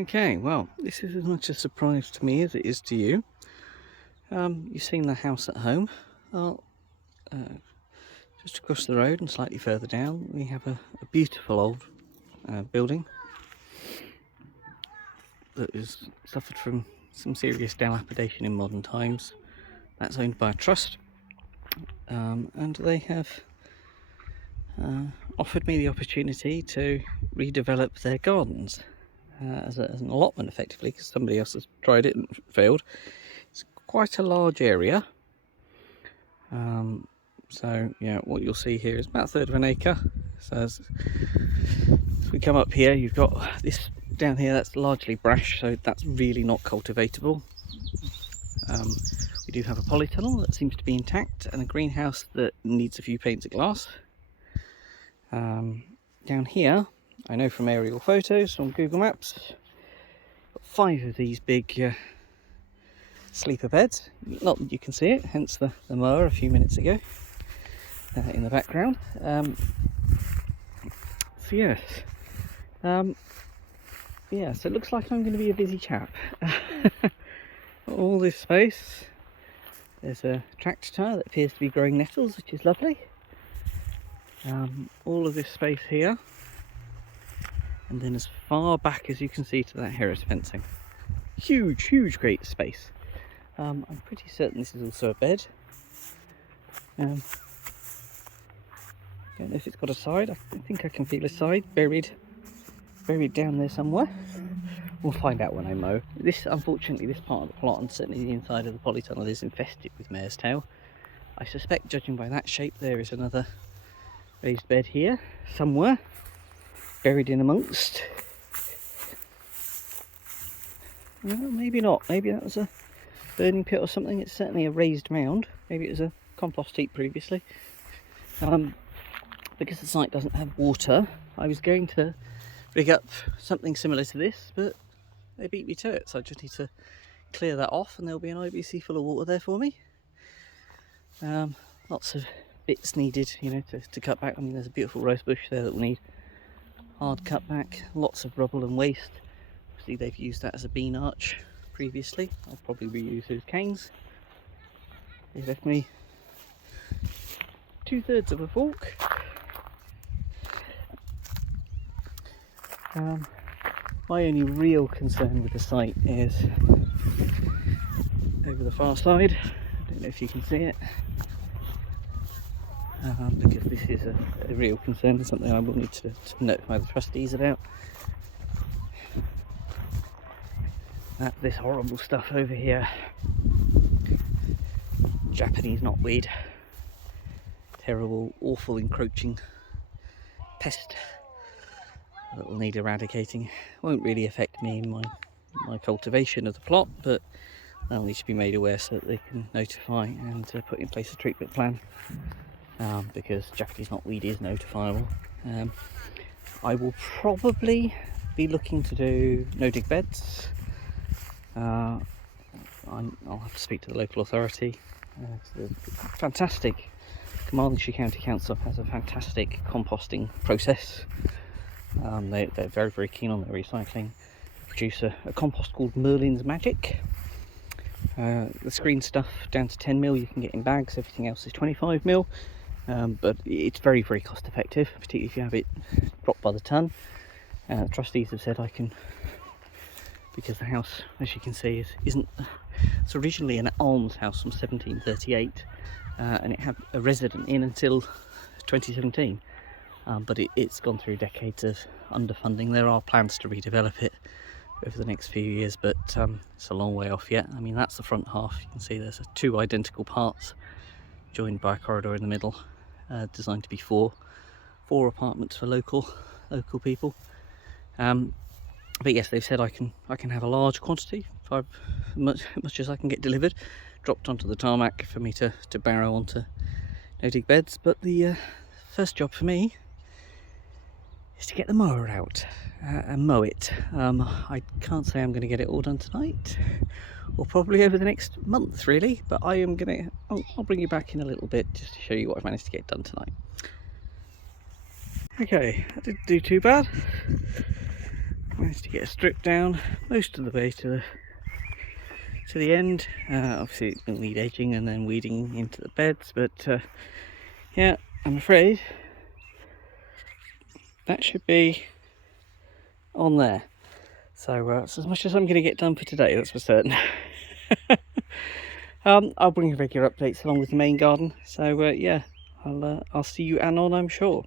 Okay, well, this is as much a surprise to me as it is to you. You've seen the house at home. Well, just across the road and slightly further down, we have a beautiful old building that has suffered from some serious dilapidation in modern times. That's owned by a trust, and they have offered me the opportunity to redevelop their gardens as an allotment, effectively, because somebody else has tried it and failed. It's quite a large area. So yeah, what you'll see here is about a third of an acre. So as we come up here, you've got this down here, that's largely brash, so that's really not cultivatable. We do have a polytunnel that seems to be intact, and a greenhouse that needs a few panes of glass. Down here, I know from aerial photos on Google Maps, got 5 of these big sleeper beds. Not that you can see it, hence the mower a few minutes ago in the background. So yes, yeah, so it looks like I'm going to be a busy chap. All this space, there's a tractor tyre that appears to be growing nettles, which is lovely. All of this space here, and then as far back as you can see to that Harris fencing. Huge, great space. I'm pretty certain this is also a bed. Don't know if it's got a side. I think I can feel a side buried down there somewhere. We'll find out when I mow. Unfortunately, this part of the plot, and certainly the inside of the polytunnel, is infested with mare's tail. I suspect, judging by that shape, there is another raised bed here somewhere, buried in amongst. Well, maybe not. Maybe that was a burning pit or something. It's certainly a raised mound. Maybe it was a compost heap previously. Because the site doesn't have water, I was going to rig up something similar to this, but they beat me to it, so I just need to clear that off and there'll be an IBC full of water there for me. Lots of bits needed, to cut back. I mean, there's a beautiful rose bush there that will need hard cut back. Lots of rubble and waste. Obviously they've used that as a bean arch previously. I'll probably reuse those canes. They left me 2/3 of a fork. My only real concern with the site is over the far side. I don't know if you can see it, because this is a real concern and something I will need to notify the trustees about. This horrible stuff over here, Japanese knotweed, terrible, awful, encroaching pest that will need eradicating. Won't really affect me in my cultivation of the plot, but they'll need to be made aware so that they can notify and put in place a treatment plan, because Japanese knotweed is notifiable. I will probably be looking to do no-dig beds. I'll have to speak to the local authority. It's fantastic. Carmarthenshire County Council has a fantastic composting process. They're very keen on their recycling. They produce a compost called Merlin's Magic. The screen stuff down to 10ml you can get in bags, everything else is 25ml, but it's very cost effective, particularly if you have it dropped by the ton. The trustees have said I can, because the house, as you can see, it's originally an almshouse from 1738, and it had a resident in until 2017. But it's gone through decades of underfunding. There are plans to redevelop it over the next few years, but it's a long way off yet. I mean, that's the front half. You can see there's 2 identical parts joined by a corridor in the middle, designed to be four apartments for local people. But yes, they've said I can have a large quantity, much as I can get delivered, dropped onto the tarmac for me to barrow onto no-dig beds. But the first job for me is to get the mower out and mow it. I can't say I'm going to get it all done tonight, or probably over the next month really, but I'll bring you back in a little bit just to show you what I've managed to get done tonight. Okay, I didn't do too bad. Managed to get a strip down most of the way to the end. Obviously it'll need edging and then weeding into the beds, but yeah, I'm afraid that should be on there. So it's as much as I'm going to get done for today, that's for certain. I'll bring you regular updates along with the main garden. So yeah, I'll see you anon, I'm sure.